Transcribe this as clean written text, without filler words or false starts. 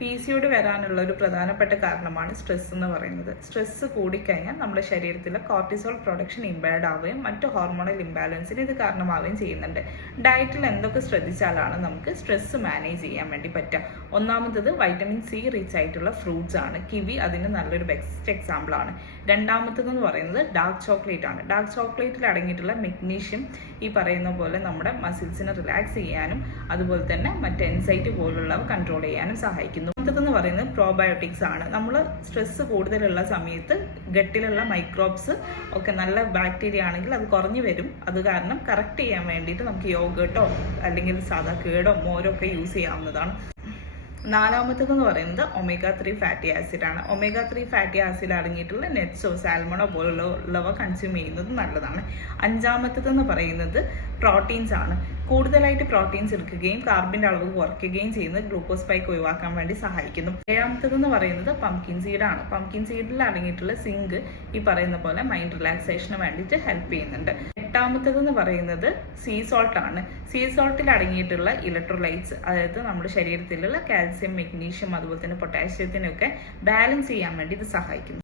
PCOD വരാനുള്ള ഒരു പ്രധാനപ്പെട്ട കാരണമാണ് സ്ട്രെസ് എന്ന് പറയുന്നത്. സ്ട്രെസ് കൂടിക്കഴിഞ്ഞാൽ നമ്മുടെ ശരീരത്തിലെ കോർട്ടിസോൾ പ്രൊഡക്ഷൻ ഇമ്പയർഡ് ആവുകയും മറ്റു ഹോർമോണൽ ഇംബാലൻസിന് ഇത് കാരണമാവുകയും ചെയ്യുന്നുണ്ട്. ഡയറ്റിൽ എന്തൊക്കെ ശ്രദ്ധിച്ചാലാണ് നമുക്ക് സ്ട്രെസ് മാനേജ് ചെയ്യാൻ വേണ്ടി പറ്റുക? ഒന്നാമത്തത് വൈറ്റമിൻ സി റിച്ച് ആയിട്ടുള്ള ഫ്രൂട്ട്സ് ആണ്. കിവി അതിന് നല്ലൊരു ബെസ്റ്റ് എക്സാമ്പിൾ ആണ്. രണ്ടാമത്തതെന്ന് പറയുന്നത് ഡാർക്ക് ചോക്ലേറ്റ് ആണ്. ഡാർക്ക് ചോക്ലേറ്റിൽ അടങ്ങിയിട്ടുള്ള മെഗ്നീഷ്യം ഈ പറയുന്ന പോലെ നമ്മുടെ മസിൽസിനെ റിലാക്സ് ചെയ്യാനും അതുപോലെ തന്നെ മറ്റ് എൻസൈറ്റി പോലുള്ളവ കൺട്രോൾ ചെയ്യാനും സഹായിക്കുന്നു. അടുത്തതെന്ന് പറയുന്നത് പ്രോബയോട്ടിക്സ് ആണ്. നമ്മൾ സ്ട്രെസ് കൂടുതലുള്ള സമയത്ത് ഗട്ടിലുള്ള മൈക്രോബ്സ് ഒക്കെ നല്ല ബാക്ടീരിയ ആണെങ്കിൽ അത് കുറഞ്ഞു വരും. അത് കാരണം കറക്റ്റ് ചെയ്യാൻ വേണ്ടിയിട്ട് നമുക്ക് യോഗട്ടോ അല്ലെങ്കിൽ സാധാ കേടോ മോരോ ഒക്കെ യൂസ് ചെയ്യാവുന്നതാണ്. നാലാമത്തേതെന്ന് പറയുന്നത് omega-3 ഫാറ്റി ആസിഡ് ആണ്. omega-3 ഫാറ്റി ആസിഡ് അടങ്ങിയിട്ടുള്ള നെറ്റ്സോ സാൽമണോ പോലുള്ളവ കൺസ്യൂം ചെയ്യുന്നത് നല്ലതാണ്. അഞ്ചാമത്തേതെന്ന് പറയുന്നത് പ്രോട്ടീൻസ് ആണ്. കൂടുതലായിട്ട് പ്രോട്ടീൻസ് എടുക്കുകയും കാർബിൻ്റെ അളവ് കുറയ്ക്കുകയും ചെയ്യുന്നത് ഗ്ലൂക്കോസ് സ്പൈക്ക് ഒഴിവാക്കാൻ വേണ്ടി സഹായിക്കുന്നു. ഏഴാമത്തേതെന്ന് പറയുന്നത് പംകിൻ സീഡാണ്. പംകിൻ സീഡിൽ അടങ്ങിയിട്ടുള്ള സിങ്ക് ഈ പറയുന്ന പോലെ മൈൻഡ് റിലാക്സേഷന് വേണ്ടിയിട്ട് ഹെൽപ്പ് ചെയ്യുന്നുണ്ട്. എട്ടാമത്തേതെന്ന് പറയുന്നത് സീ സോൾട്ട് ആണ്. സീ സോൾട്ടിൽ അടങ്ങിയിട്ടുള്ള ഇലക്ട്രോലൈറ്റ്സ്, അതായത് നമ്മുടെ ശരീരത്തിലുള്ള കാൽസ്യം, മെഗ്നീഷ്യം അതുപോലെ തന്നെ പൊട്ടാഷ്യത്തിനൊക്കെ ബാലൻസ് ചെയ്യാൻ വേണ്ടി ഇത് സഹായിക്കുന്നു.